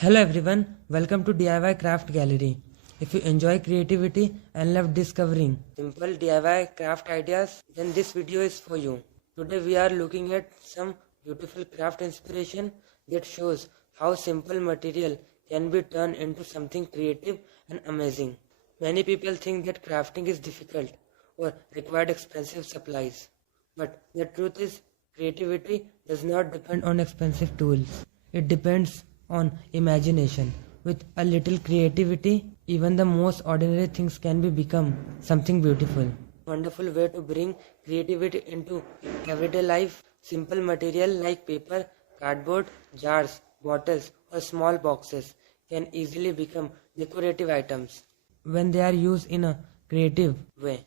Hello everyone, welcome to DIY Craft Gallery. If you enjoy creativity and love discovering simple DIY craft ideas, then this video is for you. Today we are looking at some beautiful craft inspiration that shows how simple material can be turned into something creative and amazing. Many people think that crafting is difficult or required expensive supplies. But the truth is, creativity does not depend on expensive tools. It depends on imagination. With a little creativity, even the most ordinary things can become something beautiful. Wonderful way to bring creativity into everyday life. Simple material like paper, cardboard, jars, bottles, or small boxes can easily become decorative items when they are used in a creative way.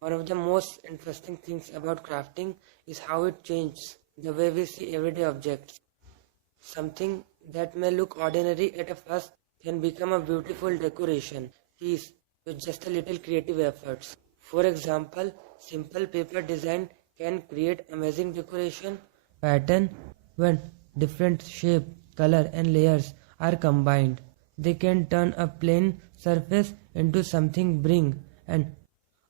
One of the most interesting things about crafting is how it changes the way we see everyday objects. Something that may look ordinary at a first can become a beautiful decoration piece with just a little creative efforts. For example, simple paper design can create amazing decoration pattern when different shape, color and layers are combined. They can turn a plain surface into something bring. And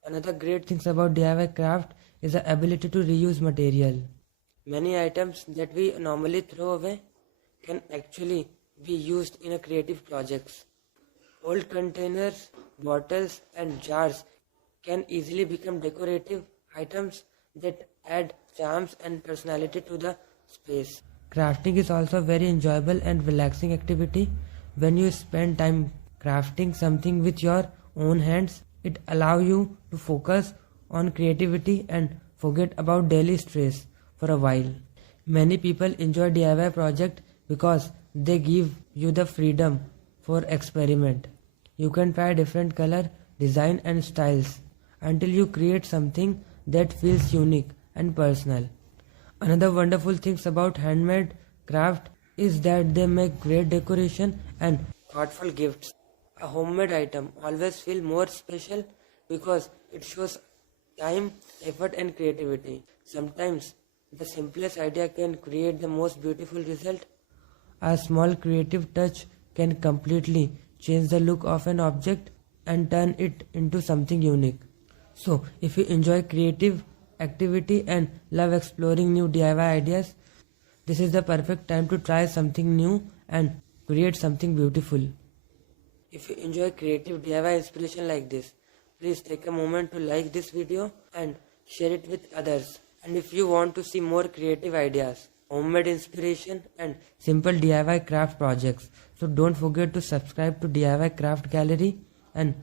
another great thing about DIY craft is the ability to reuse material. Many items that we normally throw away can actually be used in a creative projects. Old containers, bottles and jars can easily become decorative items that add charms and personality to the space. Crafting is also a very enjoyable and relaxing activity. When you spend time crafting something with your own hands, it allows you to focus on creativity and forget about daily stress for a while. Many people enjoy DIY projects because they give you the freedom for experiment. You can try different color, design and styles until you create something that feels unique and personal. Another wonderful thing about handmade craft is that they make great decoration and thoughtful gifts. A homemade item always feels more special because it shows time, effort and creativity. Sometimes the simplest idea can create the most beautiful result. A small creative touch can completely change the look of an object and turn it into something unique. So, if you enjoy creative activity and love exploring new DIY ideas, this is the perfect time to try something new and create something beautiful. If you enjoy creative DIY inspiration like this, please take a moment to like this video and share it with others. And if you want to see more creative ideas, homemade inspiration and simple DIY craft projects, so don't forget to subscribe to DIY Craft Gallery and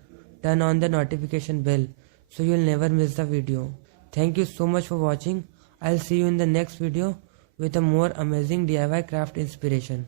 turn on the notification bell so you'll never miss the video. Thank you so much for watching. I'll see you in the next video with a more amazing DIY craft inspiration.